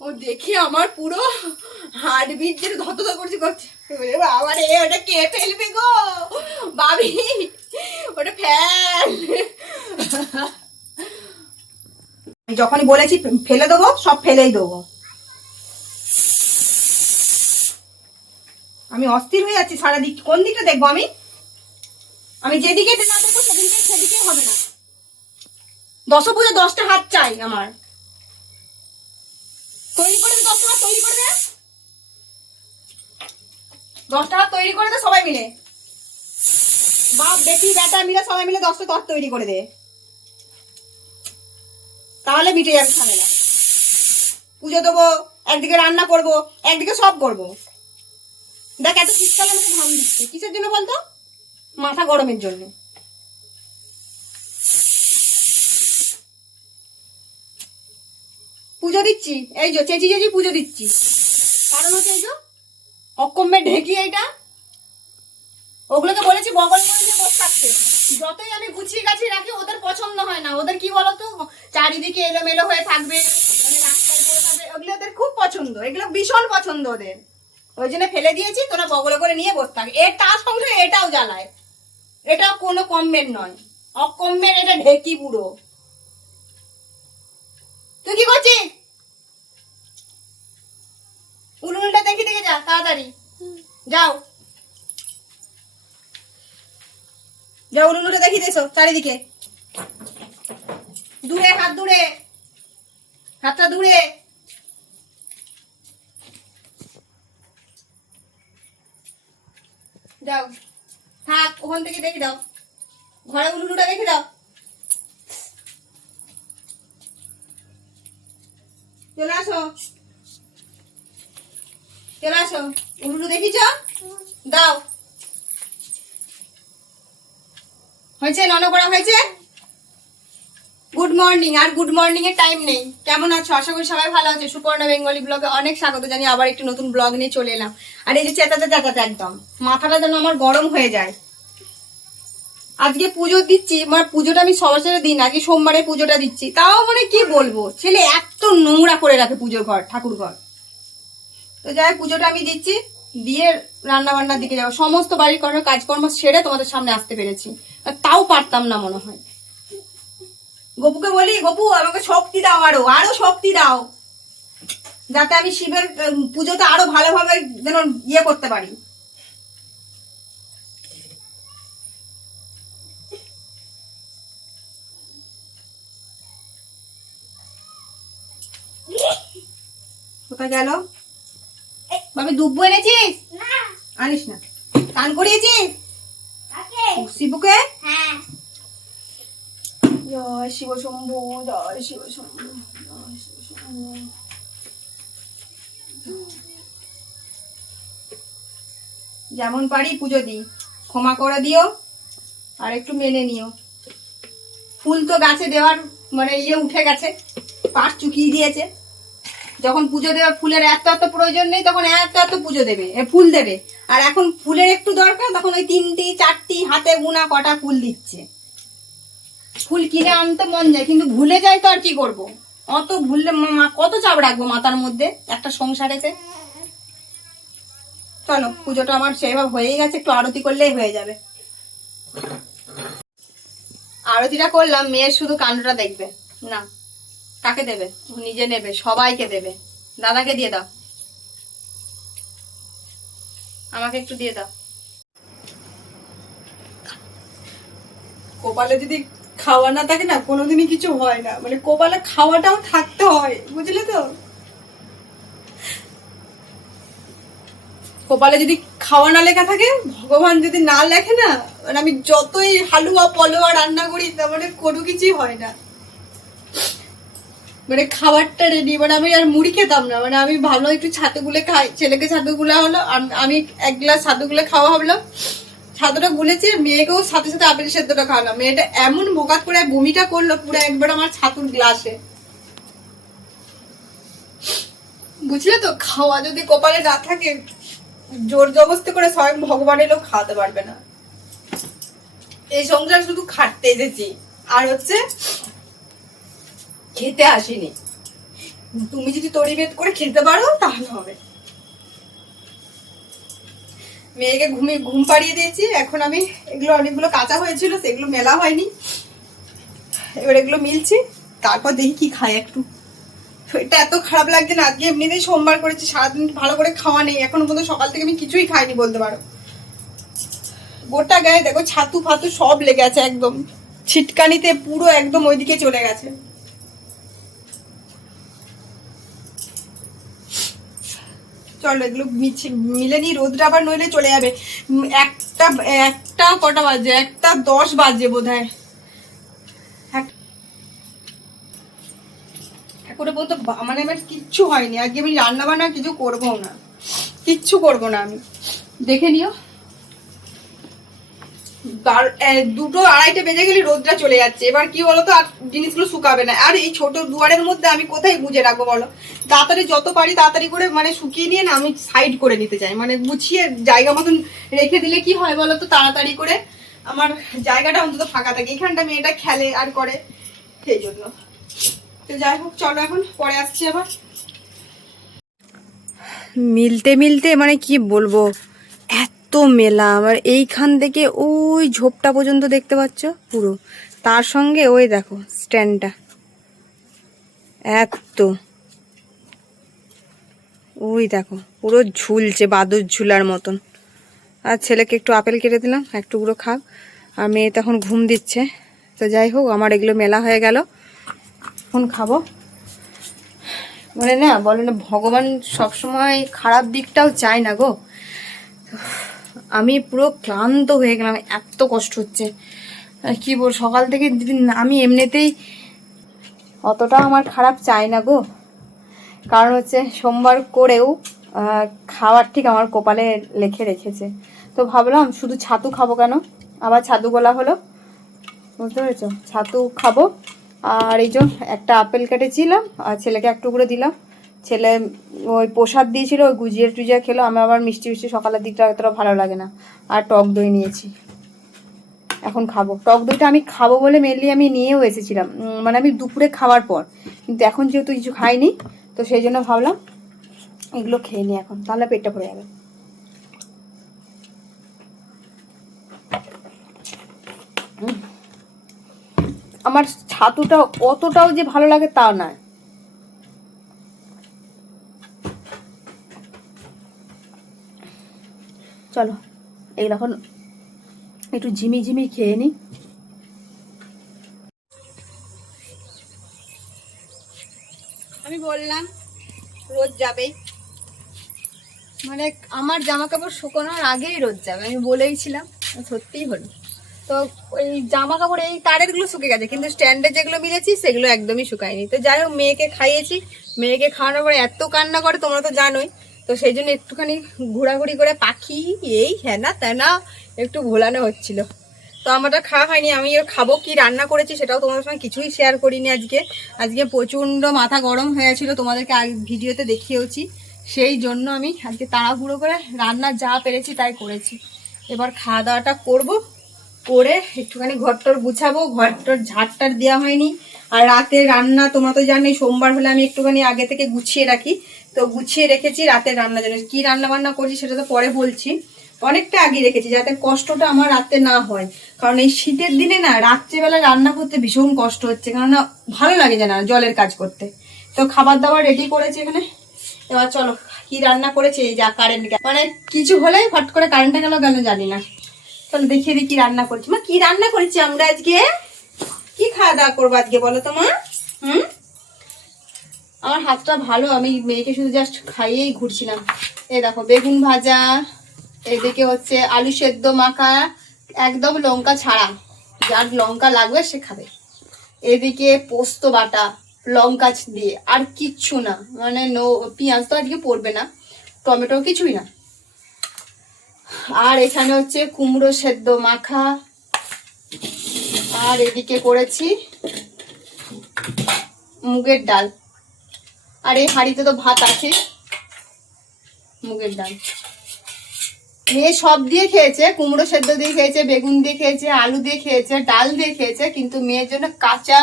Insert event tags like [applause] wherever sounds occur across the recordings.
ও দেখে আমার পুরো হার্ট বিট যেন ধত করছে করছে ওরে বাবা রে ওটা কে ফেলবে গো বাবি ওটা ফেল যখনই বলেছি, ফেলে দেবো, সব ফেলেই দেবো। আমি অস্থির হয়ে যাচ্ছি সারা দিক কোন দিকটা দেখব আমি? আমি যেদিকে না দেখব সেদিকে সেদিকে হবে না। দশ পুজো দশটা হাত চাই আমার। তৈরি করে দে, দশটা হাত তৈরি করে দে। দশটা হাত তৈরি করে দে সবাই মিলে। বাপ, বেটি, বেটা মিলে সবাই মিলে দশটা তর তৈরি করে দে। তাহলে মিটে যাবে ঝামেলা। পুজো দেবো, একদিকে রান্না করব, একদিকে সব করব। দেখ, এত শীতকালে আমাকে ঘাম দিচ্ছে। কিসের জন্য বলতো? মাথা গরমের জন্য। পুজো দিচ্ছি? এই যে চেঁচি চেঁচি পুজো দিচ্ছি। কারণ হচ্ছে এই যে অকম্যে ঢেকি এইটা। ওগুলোকে বলেছি বগল করে বসে থাকতে যতই আমি গুছিয়ে গাছিয়ে রাখি ওদের পছন্দ হয় না। ওদের কি বলতো? চারিদিকে এলোমেলো হয়ে থাকবে। মানে রাস্তায় পড়ে থাকবে। ওগুলো ওদের খুব পছন্দ। এগুলো ভীষণ পছন্দ ওদের। ওই জন্য ফেলে দিয়েছি। তোরা বগলে করে নিয়ে বসে থাক। এটা সঙ্গে এটাও জ্বালায়। এটাও কোনো কমের নয়। অকমের এটা ঢেকি বুড়ো। তুই কি করছিস? উলুলটা দেখি দেখে যা, তাড়াতাড়ি। যাও। যাও উলুলুটা দেখি দেছো চারিদিকে। দূরে, হাত দূরে। হাতটা দূরে। যাও। থাক, ওখান থেকে দেখে দাও। ঘরে উলুটা দেখে দাও। চলে আসো। চলে আসো। উলুটু দেখিছ? দাও। হয়েছে নন করা হয়েছে? গুড মর্নিং আর গুড মর্নিং এর টাইম নেই। কেমন আছো? আশা করি সবাই ভালো আছে। সুপর্ণা বেঙ্গলি ব্লগে অনেক স্বাগত জানি আবার একটি নতুন ব্লগ নিয়ে চলে এলাম। আর এই যে চেতাতে চেতাতে একদম, মাথাটা যেন আমার গরম হয়ে যায়। আজকে পুজো দিচ্ছি আমার পুজোটা আমি সবার দিন আজকে সোমবারে পুজোটা দিচ্ছি। তাও মানে কি বলব? ছেলে এত নোংরা করে রাখে পুজোর ঘর, ঠাকুর ঘর। তো যাই পুজোটা আমি দিচ্ছি, দিয়ে রান্না বান্নার দিকে যাব। সমস্ত বাড়ির কাজকর্ম সেরে তোমাদের সামনে আসতে পেরেছি। তাও পারতাম না মনে হয়। গপুকে বলি গপু আমাকে শক্তি দাও আরও আরও শক্তি দাও। যাতে আমি শিবের পুজোটা আরও ভালোভাবে যেন ইয়ে করতে পারি। কোথায় গেল? বাবি দুব্বু এনেছিস? আনিস না। কান করিয়েছিস? শিবুকে? শিব শম্ভু শিব শম্ভু যেমন পারি পুজো দিই। ক্ষমা করে দিও আর একটু মেনে নিও। ফুল তো গাছে দেওয়ার মানে ইয়ে উঠে গেছে, পাশ চুকিয়ে দিয়েছে। যখন পুজো দেবে, ফুলের এত এত প্রয়োজন নেই, তখন এত এত পুজো দেবে ফুল দেবে। আর এখন ফুলের একটু দরকার, তখন ওই তিনটি, চারটি হাতে গুনা কটা ফুল দিচ্ছে। ফুল কিনে আনতে মন যায় কিন্তু ভুলে যাই তো আর কি করব? অত ভুললে কত চাপ রাখব মাথার মধ্যে? একটা সংসারেতে চলো, পুজোটা আমার সেভাবে হয়েই গেছে, একটু আরতি করলেই হয়ে যাবে। আরতিটা করলাম মেয়ের শুধু কাণ্ডটা দেখবে। না, কাকে দেবে? নিজে নেবে, সবাইকে দেবে। দাদাকে দিয়ে দাও। আমাকে একটু দিয়ে দাও। কপালে যদি খাওয়া না থাকে না, কোনোদিনই কিছু হয় না। মানে কপালে খাওয়াটাও থাকতে হয়, বুঝলে তো? কপালে যদি খাওয়া না লেখা থাকে, ভগবান যদি না লেখে না মানে আমি যতই হালুয়া, পলোয়া রান্না করি, তার মানে কোনো কিছুই হয় না। মানে খাবারটা রেডি মানে আমি আর মুড়ি খেতাম না মানে আমি ভাবলাম একটু ছাতুগুলো খাই, ছেলেকে ছাতুগুলো হলো আমি এক গ্লাস ছাতুগুলো খাওয়া ভাবলাম। ছাতুটা গুলেছে মেয়েকেও সাথে সাথে আপেল সেদ্ধটা খাওয়ালাম মেয়েটা এমন ভোগাত করে বমিটা করল, পুরো একবার আমার ছাতুর গ্লাসে। বুঝলে তো, খাওয়া যদি কপালে না থাকে, জোর জবস্তি করে স্বয়ং ভগবান এলেও খাওয়াতে পারবে না। এই সংসার শুধু খাটতে এসেছি, আর হচ্ছে খেতে আসিনি। তুমি যদি তরি বেদ করে খেতে পারো, তাহলে হবে। মেয়েকে ঘুমিয়ে ঘুম পাড়িয়ে দিয়েছি। এখন আমি এগুলো অনেকগুলো কাঁচা হয়েছিল, সেগুলো মেলা হয়নি। এবার এগুলো মিলছি, তারপর দেখি কি খায় একটু। শরীরটা এত খারাপ লাগছে না, আজকে এমনিতেই সোমবার করেছি, সারাদিন ভালো করে খাওয়া নেই। এখনও পর্যন্ত সকাল থেকে আমি কিছুই খাইনি, বলতে পারো। গোটা গায়ে দেখো, ছাতু ফাতু সব লেগে আছে একদম। ছিটকানিতে পুরো একদম ওইদিকে চলে গেছে। চলো এগুলো মিলে নি রোদটা আবার নইলে চলে যাবে। একটা একটা কটা বাজে? একটা দশ বাজে বোধ হয় করে বলতো মানে আমার কিচ্ছু হয়নি। আজকে আমি রান্না বান্না কিছু করব না। কিচ্ছু করব না আমি। দেখে নিও। দুটো আড়াইটে বেজে গেলে রোদটা চলে যাচ্ছে। এবার কি বলতো, আর জিনিসগুলো শুকাবে না। আর এই ছোট দুয়ারের মধ্যে আমি কোথায় গুজে রাখব বলো? তাড়াতাড়ি যত পারি তাড়াতাড়ি করে মানে শুকিয়ে নিয়ে না আমি সাইড করে নিতে চাই। মানে গুছিয়ে জায়গা মতন রেখে দিলে কি হয় বলো তো, তাড়াতাড়ি করে আমার জায়গাটা অন্তত ফাঁকা থাকে। এখানটা মেয়েটা খেলে আর করে সেই জন্য। তো যাই হোক, চলো এখন, পরে আসছি আবার। মিলতে মিলতে মানে কি বলব? এত মেলা আমার এইখান থেকে ওই ঝোপটা পর্যন্ত দেখতে পাচ্ছ? পুরো। তার সঙ্গে ওই দেখো, স্ট্যান্ডটা। এত ওই দেখো, পুরো ঝুলছে বাদুর ঝুলার মতন। আর ছেলেকে একটু আপেল কেটে দিলাম একটু গুঁড়ো খাক। আর মেয়ে তখন ঘুম দিচ্ছে। তো যাই হোক, আমার এগুলো মেলা হয়ে গেল। এখন খাব। মানে না, বলে না, ভগবান সবসময় খারাপ দিকটাও চায় না গো। আমি পুরো ক্লান্ত হয়ে গেলাম, এত কষ্ট হচ্ছে। কি বল, সকাল থেকে আমি এমনিতেই অতটা আমার খারাপ চাই না গো। কারণ হচ্ছে সোমবার করেও খাবার ঠিক আমার কপালে লেখে রেখেছে। তো ভাবলাম শুধু ছাতু খাব কেন? আবার ছাতু গোলা হলো। বুঝতে পেরেছ? ছাতু খাব। আর এই একটা আপেল কেটেছিলাম, আর ছেলেকে একটু করে দিলাম। ছেলে ওই প্রসাদ দিয়েছিল, ওই গুজিয়ে টুজিয়া খেলো, আমি আবার মিষ্টি মিষ্টি সকালের দিকটা অতটা ভালো লাগে না। আর টক দই নিয়েছি। এখন খাব। টক দইটা আমি খাব বলে মেনলি আমি নিয়েও এসেছিলাম। মানে আমি দুপুরে খাওয়ার পর। কিন্তু এখন যেহেতু কিছু খাইনি, তো সেই জন্য ভাবলাম এগুলো খেয়ে নিই এখন। তাহলে পেটটা ভরে যাবে। আমার ছাতুটা অতটাও যে ভালো লাগে তা নয়। চলো এখন একটু ঝিমি ঝিমি খেয়ে নিই আমি বললাম রোদ যাবেই। মানে আমার জামা কাপড় শুকোনোর আগেই রোদ যাবে, আমি বলেইছিলাম, সত্যিই হলো। তো ওই জামা কাপড় এই তারেরগুলো শুকে গেছে, কিন্তু স্ট্যান্ডে যেগুলো মিলেছি সেগুলো একদমই শুকায়নি। তো যাই হোক, মেয়েকে খাইয়েছি, মেয়েকে খাওয়ানোর পরে এত কান্না করে, তোমরা তো জানোই তো সেই জন্য একটুখানি ঘোরাঘুরি করে পাখি, এই হ্যানা ত্যানা একটু ভোলানো হচ্ছিল। তো আমারটা খাওয়া হয়নি, আমি খাব কি রান্না করেছি সেটাও তোমাদের সঙ্গে কিছুই শেয়ার করিনি আজকে। আজকে প্রচণ্ড মাথা গরম হয়েছিল তোমাদেরকে আগে ভিডিওতে দেখিয়েওছি। সেই জন্য আমি আজকে তাড়াহুড়ো করে রান্না যা পেরেছি তাই করেছি। এবার খাওয়া দাওয়াটা করব, করে একটুখানি ঘরটর গুছাবো, ঘরটর ঝাড়টার দেওয়া হয়নি। আর রাতে রান্না তোমরা তো জানি সোমবার হলে আমি একটুখানি আগে থেকে গুছিয়ে রাখি। তো গুছিয়ে রেখেছি, রাতের রান্না জন্য। কি রান্না বান্না করছি সেটা তো পরে বলছি। অনেকটা আগে রেখেছি, যাতে কষ্টটা আমার রাতে না হয়। কারণ এই শীতের দিনে না, রাত্রেবেলা রান্না করতে ভীষণ কষ্ট হচ্ছে, কেননা ভালো লাগে না জলের কাজ করতে। তো খাবার দাবার রেডি করেছি এখানে। এবার চলো, কি রান্না করেছে? এই যা কারেন্ট মানে কিছু হলেই ফট করে কারেন্টটা গেল কেন জানি না। চলো দেখিয়ে দিই কি রান্না করছি। মা, কি রান্না করেছি আমরা আজকে? কি খাওয়া দাওয়া করব আজকে বলো তো মা? হুম? আমার হাতটা ভালো, আমি মেয়েকে শুধু জাস্ট খাইয়েই ঘুরছিলাম। এই দেখো, বেগুন ভাজা, এদিকে হচ্ছে আলু সেদ্ধ মাখা, একদম লঙ্কা ছাড়া। যার লঙ্কা লাগবে সে খাবে। এদিকে পোস্ত বাটা, লঙ্কা দিয়ে, আর কিচ্ছু না। মানে নো, পেঁয়াজ তো আজকে পড়বে না, টমেটো কিছুই না। আর এখানে হচ্ছে কুমড়ো সেদ্ধ মাখা। আর এদিকে করেছি মুগের ডাল। আর এই হাঁড়িতে তো ভাত আছে। মুগের ডাল। মেয়ে সব দিয়ে খেয়েছে, কুমড়ো সেদ্ধ দিয়ে খেয়েছে, বেগুন দিয়ে খেয়েছে, আলু দিয়ে খেয়েছে, ডাল দিয়ে খেয়েছে, কিন্তু মেয়ের জন্য কাঁচা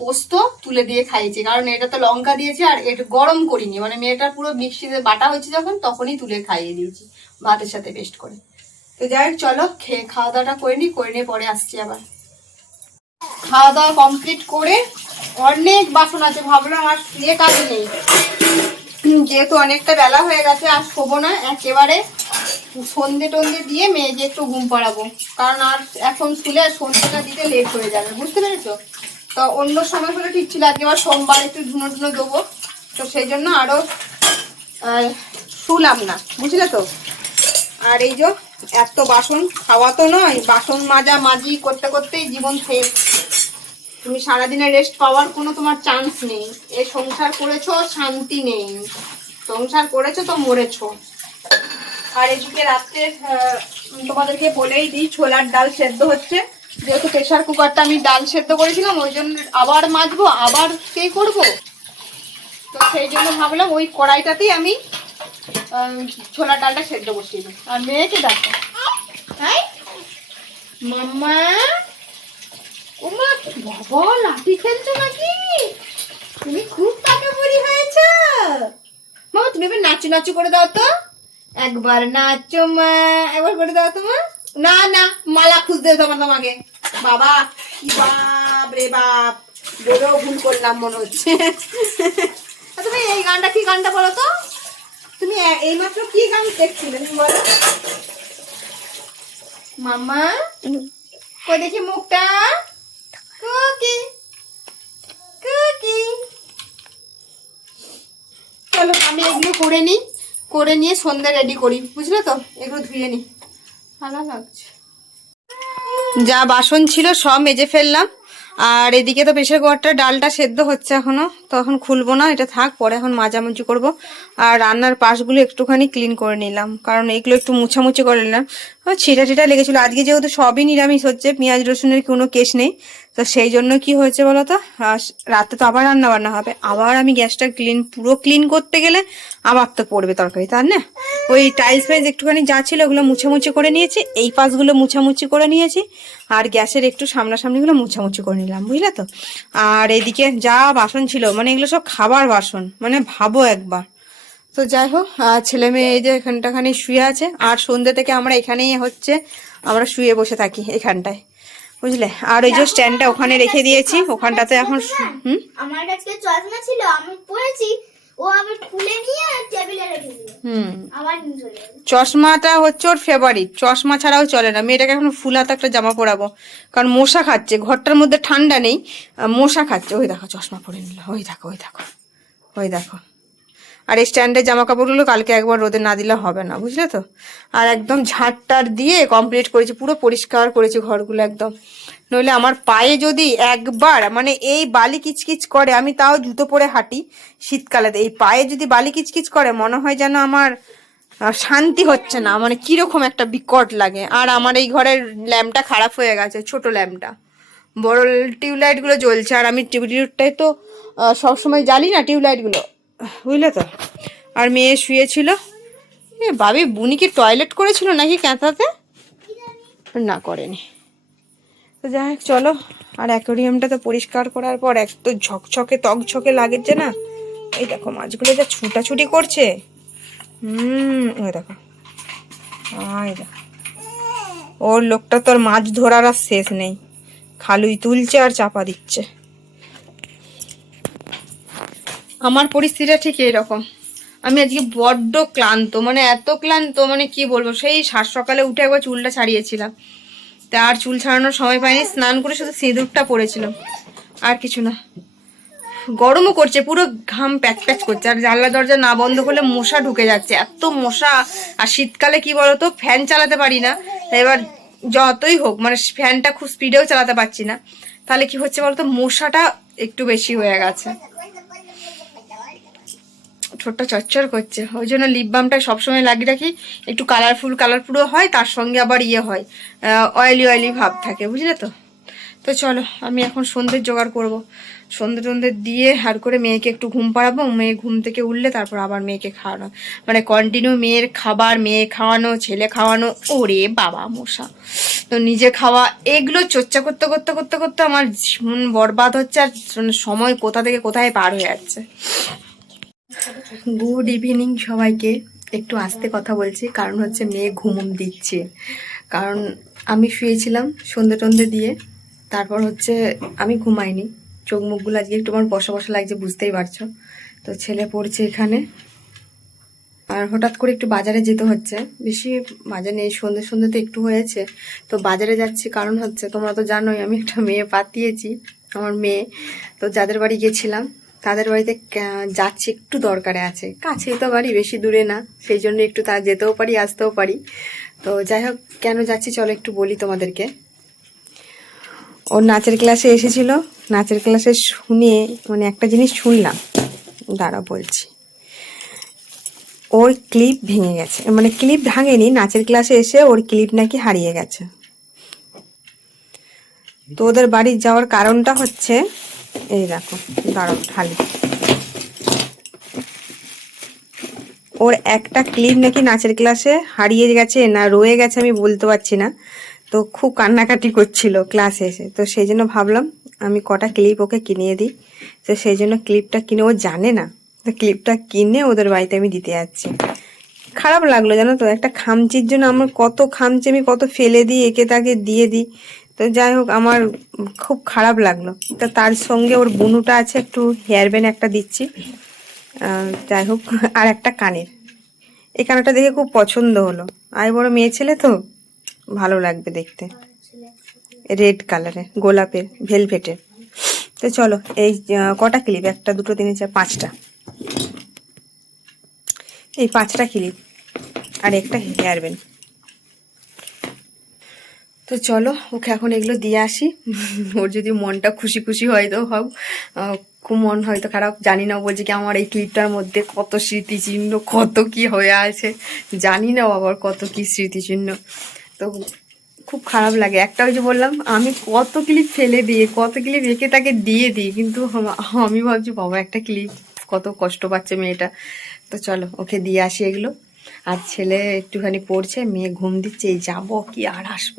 পোস্ত তুলে দিয়ে খাইয়েছে। কারণ এটা তো লঙ্কা দিয়েছে আর এটা গরম করিনি। মানে মেয়েটার পুরো মিক্সিতে বাটা হয়েছে যখন, তখনই তুলে খাইয়ে দিয়েছি, ভাতের সাথে বেস্ট করে। তো যাই হোক, চলো, খেয়ে, খাওয়া দাওয়াটা করে নি, করে নিয়ে পরে আসছি আবার। খাওয়া দাওয়া কমপ্লিট করে অনেক বাসন আছে, ভাবলাম আর শুয়ে কাজ নেই। যেহেতু অনেকটা বেলা হয়ে গেছে, আর শোবো না, একেবারে সন্ধে টন্ধে দিয়ে মেয়েকে একটু ঘুম পাড়াবো। কারণ আর এখন শুলে আর সন্ধ্যেটা দিতে লেট হয়ে যাবে, বুঝতে পেরেছ? তো অন্য সময় হলে ঠিক ছিল, আজকে আবার সোমবার একটু ধুনো ধুনো দেবো। তো সেই জন্য আরও শুলাম না, বুঝলে তো? আর এই যে এত বাসন, খাওয়া তো নয়, বাসন মাজা মাজি করতে করতেই জীবন শেষ। তুমি সারাদিনে রেস্ট পাওয়ার কোনো তোমার চান্স নেই। এ সংসার করেছ, শান্তি নেই। সংসার করেছ তো মরেছো। আর এদিকে রাত্রে তোমাদেরকে বলেই দিই, ছোলার ডাল সেদ্ধ হচ্ছে। যেহেতু প্রেশার কুকারটা আমি ডাল সেদ্ধ করেছিলাম, ওই জন্য আবার মাজবো, আবার কে করব? তো সেই জন্য ভাবলাম ওই কড়াইটাতেই আমি ছোলার ডালটা সেদ্ধ দিই। আর মেয়েকে দেখো। তাই মাম্মা! ওমা বাবা লাঠি খেলছো নাকি? তুমি খুব টাকা বুড়ি হয়েছ। মামা তুমি এবার নাচু নাচু করে দাও তো। একবার নাচো মা একবার করে দাও তো মা। না না মালা খুঁজতে তোমার তোমাকে। বাবা কি বাপ রে বাপ। বড় ভুল করলাম মনে হচ্ছে। তুমি এই গানটা কি গানটা বলো তো? তুমি এইমাত্র কি গান দেখছিলে? তুমি বলো। মামা কই দেখি মুখটা? চলো, আমি এগুলো করে নিই। করে নিয়ে সন্ধ্যা রেডি করি, বুঝলে তো? এগুলো ধুয়ে নিই। ভালো লাগছে। যা বাসন ছিল সব মেজে ফেললাম। আর এদিকে তো প্রেশার কুকারটা, ডালটা সেদ্ধ হচ্ছে এখনও, তো এখন খুলবো না, এটা থাক, পরে এখন মাজামুচি করব। আর রান্নার পাশগুলো একটুখানি ক্লিন করে নিলাম, কারণ এগুলো একটু মুছামুছি করে নিলাম। ছিটা ছিটা লেগেছিল, আজকে যেহেতু সবই নিরামিষ হচ্ছে, পেঁয়াজ রসুনের কোনো কেস নেই তো সেই জন্য কি হয়েছে বলো তো রাতে তো আবার রান্না বান্না হবে। আবার আমি গ্যাসটা ক্লিন পুরো ক্লিন করতে গেলে আবার তো পড়বে তরকারি তার না? ওই টাইলস ফাইলস একটুখানি যা ছিল ওগুলো মুছামুছি করে নিয়েছি, এই পাশগুলো মুছামুছি করে নিয়েছি, আর গ্যাসের একটু সামনাসামনিগুলো মুছামুছি করে নিলাম, বুঝলে তো? আর এদিকে যা বাসন ছিল মানে এগুলো সব খাবার বাসন মানে ভাবো একবার। তো যাই হোক ছেলে মেয়ে এই যে এখানটাখানে শুয়ে আছে, আর সন্ধ্যে থেকে আমরা এখানেই হচ্ছে, আমরা শুয়ে বসে থাকি এখানটায়। বুঝলে? আর ওই যে স্ট্যান্ডটা ওখানে রেখে দিয়েছি ওখানটাতে এখন হুম? আমার কাছে চশমা ছিল আমি পড়েছি ও আমি খুলে নিয়ে টেবিলে রেখে হুম। আবার চশমাটা হচ্ছে ওর ফেভারিট চশমা ছাড়াও চলে না। মেয়েটাকে এখন ফুলাতে একটা জামা পরাবো কারণ মশা খাচ্ছে ঘরটার মধ্যে ঠান্ডা নেই মশা খাচ্ছে। ওই দেখো চশমা পরে নিল ওই দেখো ওই দেখো ওই দেখো। আর এই স্ট্যান্ডের জামা কাপড়গুলো কালকে একবার রোদে না দিলে হবে না, বুঝলে তো? আর একদম ঝাড়টার দিয়ে কমপ্লিট করেছি, পুরো পরিষ্কার করেছি ঘরগুলো একদম। নইলে আমার পায়ে যদি একবার মানে এই বালি কিচকিচ করে, আমি তাও জুতো পরে হাঁটি শীতকালেতে, এই পায়ে যদি বালি কিচকিচ করে, মনে হয় যেন আমার শান্তি হচ্ছে না মানে কীরকম একটা বিকট লাগে। আর আমার এই ঘরের ল্যাম্পটা খারাপ হয়ে গেছে, ছোট ল্যাম্পটা। বড় টিউবলাইটগুলো জ্বলছে, আর আমি টিউবলাইটটাই তো সবসময় জ্বালি না টিউবলাইটগুলো। বুঝলে তো? আর মেয়ে শুয়েছিল? এ বাবি, বুনি কি টয়লেট করেছিল নাকি ক্যাঁথাতে? না, করেনি। তো যাই হোক, চলো। আর অ্যাকোরিয়ামটা তো পরিষ্কার করার পর এক তো ঝকঝকে, তকঝকে লাগছে না? এই দেখো, মাছগুলো যা ছুটাছুটি করছে। হুম ওই দেখো। আয় দেখো। ওর লোকটা তোর মাছ ধরার আর শেষ নেই। খালুই তুলছে আর চাপা দিচ্ছে। আমার পরিস্থিতিটা ঠিক এইরকম। আমি আজকে বড্ড ক্লান্ত মানে এত ক্লান্ত মানে কি বলব, সেই সাত সকালে উঠে একবার চুলটা ছাড়িয়েছিলাম। তা আর চুল ছাড়ানোর সময় পাইনি, স্নান করে শুধু সিঁদুরটা পরেছিলাম আর কিছু না। গরমও করছে, পুরো ঘাম প্যাচ প্যাচ করছে, আর জানলা দরজা না বন্ধ করলে মশা ঢুকে যাচ্ছে, এত মশা। আর শীতকালে কি বলতো, ফ্যান চালাতে পারি না, এবার যতই হোক মানে ফ্যানটা খুব স্পিডেও চালাতে পারছি না। তাহলে কি হচ্ছে বলতো, মশাটা একটু বেশি হয়ে গেছে। ঠোঁটটা চচ্চর করছে। ওই জন্য লিপ বামটা সবসময় লাগিয়ে রাখি। একটু কালারফুল কালারফুলও হয়, তার সঙ্গে আবার ইয়ে হয়। অয়েলি অয়েলি ভাব থাকে, বুঝলে তো? তো চলো, আমি এখন সন্ধ্যের জোগাড় করব। সন্ধ্যে টন্ধে দিয়ে হার করে মেয়েকে একটু ঘুম পাড়াবো। মেয়ে ঘুম থেকে উঠলে তারপর আবার মেয়েকে খাওয়ানো। মানে কন্টিনিউ মেয়ের খাবার, মেয়ে খাওয়ানো, ছেলে খাওয়ানো। ওরে বাবা, মশা। তো নিজে খাওয়া, এগুলো চর্চা করতে করতে করতে করতে আমার জীবন বরবাদ হচ্ছে আর মানে সময় কোথা থেকে কোথায় পার হয়ে যাচ্ছে। গুড ইভিনিং সবাইকে। একটু আস্তে কথা বলছি, কারণ হচ্ছে মেয়ে ঘুম দিচ্ছে। কারণ আমি শুয়েছিলাম সন্ধে টন্ধে দিয়ে, তারপর হচ্ছে আমি ঘুমাইনি। চোখ মুখগুলো আজকে একটু আমার বসা বসা লাগছে, বুঝতেই পারছ। তো ছেলে পড়ছে এখানে। আর হঠাৎ করে একটু বাজারে যেতে হচ্ছে। বেশি বাজারে নেই, সন্ধে সন্ধে তো একটু হয়েছে। তো বাজারে যাচ্ছি, কারণ হচ্ছে তোমরা তো জানোই আমি একটা মেয়ে পাতিয়েছি, আমার মেয়ে। তো যাদের বাড়ি গেছিলাম তাদের বাড়িতে যাচ্ছি একটু দরকারে আছে। কাছেই তো বাড়ি, বেশি দূরে না। সেই জন্য একটু তা যেতেও পারি, আসতেও পারি। তো যাই হোক, কেন যাচ্ছি চলো একটু বলি তোমাদেরকে। ওর নাচের ক্লাসে এসেছিল। নাচের ক্লাসে শুনে মানে একটা জিনিস শুনলাম। দাঁড়া বলছি। ওর ক্লিপ ভেঙে গেছে। মানে ক্লিপ ভাঙেনি, নাচের ক্লাসে এসে ওর ক্লিপ নাকি হারিয়ে গেছে। তো ওদের বাড়ি যাওয়ার কারণটা হচ্ছে এই দেখো, দাঁড়াও ঢালি। ওর একটা ক্লিপ নাকি নাচের ক্লাসে হারিয়ে গেছে না রয়ে গেছে আমি বলতে পারছি না। তো খুব কান্নাকাটি করছিল ক্লাসে এসে। তো সেই জন্য ভাবলাম আমি কটা ক্লিপ ওকে কিনিয়ে দিই। তো সেই জন্য ক্লিপটা কিনে, ও জানে না। তো ক্লিপটা কিনে ওদের বাড়িতে আমি দিতে যাচ্ছি। খারাপ লাগল জানো তো, একটা খামচির জন্য আমার কত খামচি, আমি কত ফেলে দিই, একে তাকে দিয়ে দিই। তো যাই হোক, আমার খুব খারাপ লাগল। তো তার সঙ্গে ওর বুনুটা আছে, একটু হেয়ার ব্যান্ড একটা দিচ্ছি। যাই হোক, আর একটা কানের। এই কানেরটা দেখে খুব পছন্দ হলো। আই বড় মেয়ে ছেলে তো, ভালো লাগবে দেখতে। রেড কালারে গোলাপের ভেলভেটের তো চলো, এই কটা ক্লিপ একটা, দুটো, তিন, চার, পাঁচটা। এই পাঁচটা ক্লিপ আর একটা হেয়ার ব্যান্ড তো চলো, ওকে এখন এগুলো দিয়ে আসি। ওর যদি মনটা খুশি খুশি হয় তো হোক। খুব মন হয়তো খারাপ, জানি না বলছে কি আমার এই ক্লিপটার মধ্যে কত স্মৃতিচিহ্ন, কত কি হয়ে আছে। জানি না আবার কত কি স্মৃতিচিহ্ন। তো খুব খারাপ লাগে। একটা ওই যে বললাম, আমি কত ক্লিপ ফেলে দিই, কত ক্লিপ এঁকে তাকে দিয়ে দিই, কিন্তু আমি ভাবছি বাবা, একটা ক্লিপ, কত কষ্ট পাচ্ছে মেয়েটা। তো চলো, ওকে দিয়ে আসি এগুলো। আর ছেলে একটুখানি পড়ছে, মেয়ে ঘুম দিচ্ছে, এই যাব কি আর আসব।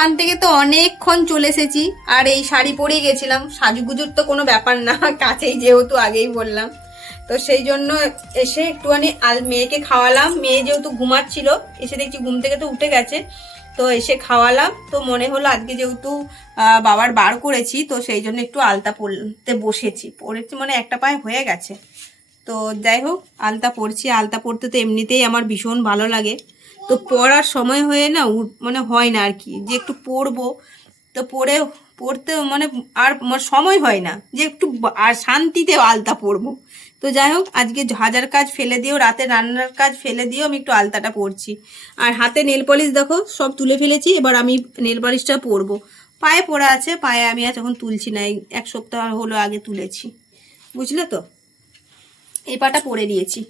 ওখান থেকে তো অনেকক্ষণ চলে এসেছি, আর এই শাড়ি পরেই গেছিলাম। সাজুগুজুর তো কোনো ব্যাপার না, [laughs] কাছেই যেহেতু আগেই বললাম। তো সেই জন্য এসে একটুখানি আল, মেয়েকে খাওয়ালাম। মেয়ে যেহেতু ঘুমাচ্ছিল, এসে দেখছি ঘুম থেকে তো উঠে গেছে। তো এসে খাওয়ালাম। তো মনে হলো আজকে যেহেতু বাবার বার করেছি, তো সেই জন্য একটু আলতা পরতে বসেছি। পড়েছি মানে একটা পায়ে হয়ে গেছে। তো যাই হোক, আলতা পরছি। আলতা পরতে তো এমনিতেই আমার ভীষণ ভালো লাগে। তো পড়ার সময় হয়ে না মানে হয় না আর কি। যে একটু পড়ব, তো পড়ে, পড়তে মানে আর আমার সময় হয় না। যে একটু আর শান্তিতে আলতা পরবো তো যাই হোক, আজকে হাজার কাজ ফেলে দিয়েও রাতে রান্নার কাজ ফেলে দিয়েও আমি একটু আলতাটা পরছি আর হাতে নেল পলিশ দেখো, সব তুলে ফেলেছি, এবার আমি নেল পলিশটা পরবো। পায়ে পড়া আছে, পায়ে আমি আর এখন তুলছি না এক সপ্তাহ হলো আগে তুলেছি। বুঝলে তো? এই পাটা পরে দিয়েছি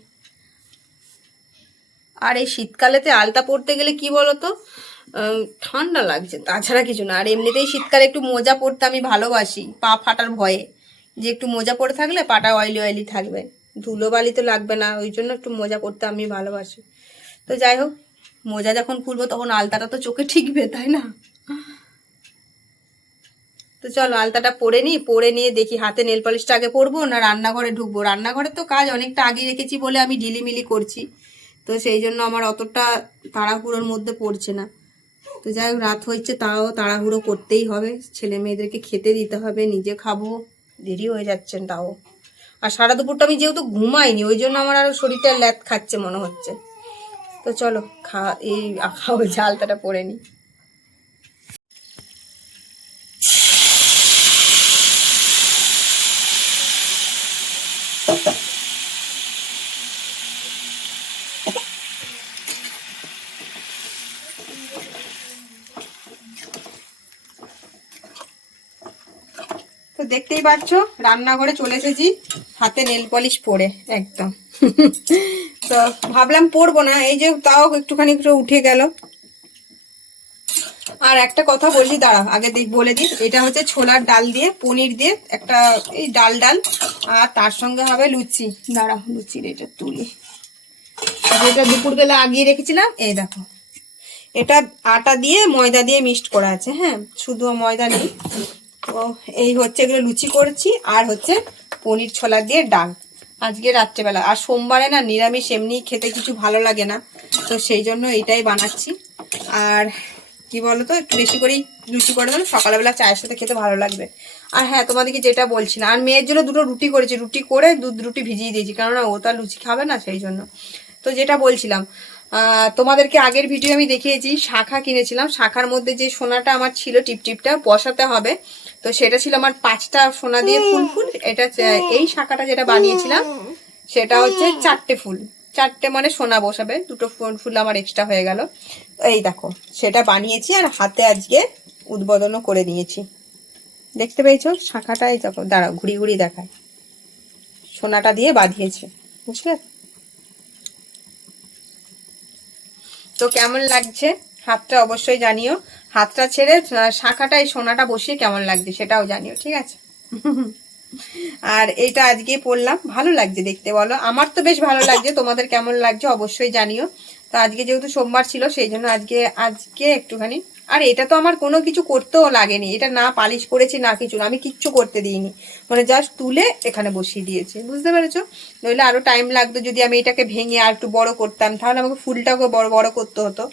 আর এই শীতকালেতে আলতা পরতে গেলে কি বলতো? ঠান্ডা লাগছে, তাছাড়া কিছু না। আর এমনিতেই শীতকালে একটু মোজা পরতে আমি ভালোবাসি, পা ফাটার ভয়ে। যে একটু মোজা পরে থাকলে পাটা অয়েলি অয়েলি থাকবে। ধুলো বালি তো লাগবে না, ওই জন্য একটু মোজা পরতে আমি ভালোবাসি। তো যাই হোক, মোজা যখন খুলবো তখন আলতাটা তো চোখে ঠিকবে তাই না? তো চলো আলতাটা পরে নিই, পরে নিয়ে দেখি হাতে নেল পলিশটা আগে পরবো না রান্নাঘরে ঢুকবো। রান্নাঘরে তো কাজ অনেকটা আগে রেখেছি বলে আমি ঢিলিমিলি করছি। তো সেই জন্য আমার অতটা তাড়াহুড়োর মধ্যে পড়ছে না। তো যাই হোক, রাত হচ্ছে তাও তাড়াহুড়ো করতেই হবে। ছেলে মেয়েদেরকে খেতে দিতে হবে, নিজে খাব। দেরি হয়ে যাচ্ছেন তাও। আর সারা দুপুরটা আমি যেহেতু ঘুমাইনি, ওই জন্য আমার আরও শরীরটা ল্যাদ খাচ্ছে মনে হচ্ছে। তো চলো, খা এই আঁকা ওই ঝালটাটা পরে নি দেখতেই পাচ্ছ, রান্নাঘরে চলে এসেছি, হাতে নেল পলিশ পরে, একদম। তো ভাবলাম পরবো না, এই যে তাও একটুখানি একটু উঠে গেল। আর একটা কথা বলি দাঁড়া, আগে দেখ, বলে দিই, এটা হচ্ছে ছোলার ডাল দিয়ে, পনির দিয়ে একটা এই ডাল ডাল, আর তার সঙ্গে হবে লুচি। দাঁড়া, লুচির এটা তুলি। যেটা দুপুরবেলা আগিয়ে রেখেছিলাম, এই দেখো। এটা আটা দিয়ে ময়দা দিয়ে মিক্সড করা আছে হ্যাঁ শুধু ময়দা নেই। তো এই হচ্ছে এগুলো লুচি করছি, আর হচ্ছে পনির ছোলা দিয়ে ডাল। আজকে রাত্রেবেলা। আর সোমবারে না নিরামিষ এমনি খেতে কিছু ভালো লাগে না। তো সেই জন্য এইটাই বানাচ্ছি। আর কি বলতো, একটু বেশি করেই লুচি করে দিলাম সকালবেলা চায়ের সাথে খেতে ভালো লাগবে। আর হ্যাঁ তোমাদেরকে যেটা বলছিলাম, আর মেয়ের জন্য দুটো রুটি করেছি। রুটি করে দুধ রুটি ভিজিয়ে দিয়েছি, কেননা ও তো আর লুচি খাবে না সেই জন্য। তো যেটা বলছিলাম তোমাদেরকে আগের ভিডিও আমি দেখিয়েছি, শাখা কিনেছিলাম। শাখার মধ্যে যে সোনাটা আমার ছিল টিপটিপটা, বসাতে হবে। তো সেটা ছিল আমার পাঁচটা সোনা দিয়ে ফুল ফুল। এটা এই শাখাটা যেটা বানিয়েছিলাম সেটা হচ্ছে চারটে ফুল। চারটে মানে সোনা বসাবে দুটো ফুল ফুল আমার এক্সট্রা হয়ে গেল। এই দেখো সেটা বানিয়েছি আর হাতে আজকে উদ্বোধনও করে নিয়েছি দেখতে পেয়েছ? শাখাটাই দেখো দাঁড়াও ঘুরি ঘুরি দেখায়। সোনাটা দিয়ে বাঁধিয়েছে বুঝলে? তো কেমন লাগছে? হাতটা অবশ্যই জানিও। হাতটা ছেড়ে আহ, শাখাটা এই সোনাটা বসিয়ে কেমন লাগছে সেটাও জানিও ঠিক আছে? আর এটা আজকে পড়লাম ভালো লাগছে দেখতে বলো। আমার তো বেশ ভালো লাগছে তোমাদের কেমন লাগছে অবশ্যই জানিও। তো আজকে যেহেতু সোমবার ছিল সেই জন্য আজকে আজকে একটুখানি। আর এটা তো আমার কোনো কিছু করতেও লাগেনি এটা না পালিশ করেছি না কিছু আমি কিচ্ছু করতে দিইনি। মানে জাস্ট তুলে এখানে বসিয়ে দিয়েছি বুঝতে পেরেছ? নইলে আরও টাইম লাগতো যদি আমি এটাকে ভেঙে আর একটু বড় করতাম তাহলে আমাকে ফুলটাকে বড় বড় করতে হতো।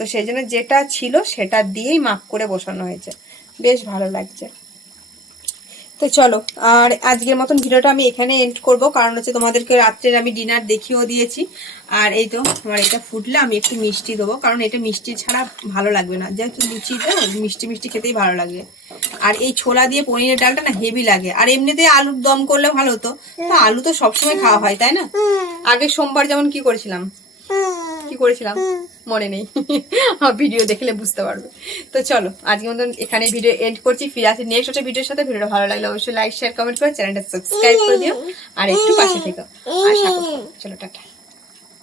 তো সেই জন্য যেটা ছিল সেটা দিয়েই মাপ করে বসানো হয়েছে। বেশ ভালো লাগছে। তো চলো আর আজকের মতন ভিডিওটা আমি এখানে এন্ড করব। কারণ হচ্ছে তোমাদেরকে রাত্রের আমি ডিনার দেখিয়েও দিয়েছি। আর এই তো আমার এটা ফুটলে আমি একটু মিষ্টি দেবো। কারণ এটা মিষ্টি ছাড়া ভালো লাগবে না। যেহেতু লুচিটা মিষ্টি মিষ্টি খেতেই ভালো লাগে। আর এই ছোলা দিয়ে পনিরের ডালটা না হেভি লাগে। আর এমনিতে আলুর দম করলে ভালো হতো। তো আলু তো সবসময় খাওয়া হয় তাই না? আগে সোমবার যেমন কি করেছিলাম? কি করেছিলাম? মনে নেই। ভিডিও দেখলে বুঝতে পারবে। তো চলো আজকে মতন এখানে ভিডিও এন্ড করছি। ফিরে আসি নেক্সট একটা ভিডিওর সাথে। ভিডিওটা ভালো লাগলে অবশ্যই লাইক শেয়ার কমেন্ট করে চ্যানেলটা সাবস্ক্রাইব করে দিও। আর একটু পাশে থেকো। চলো, টাটা।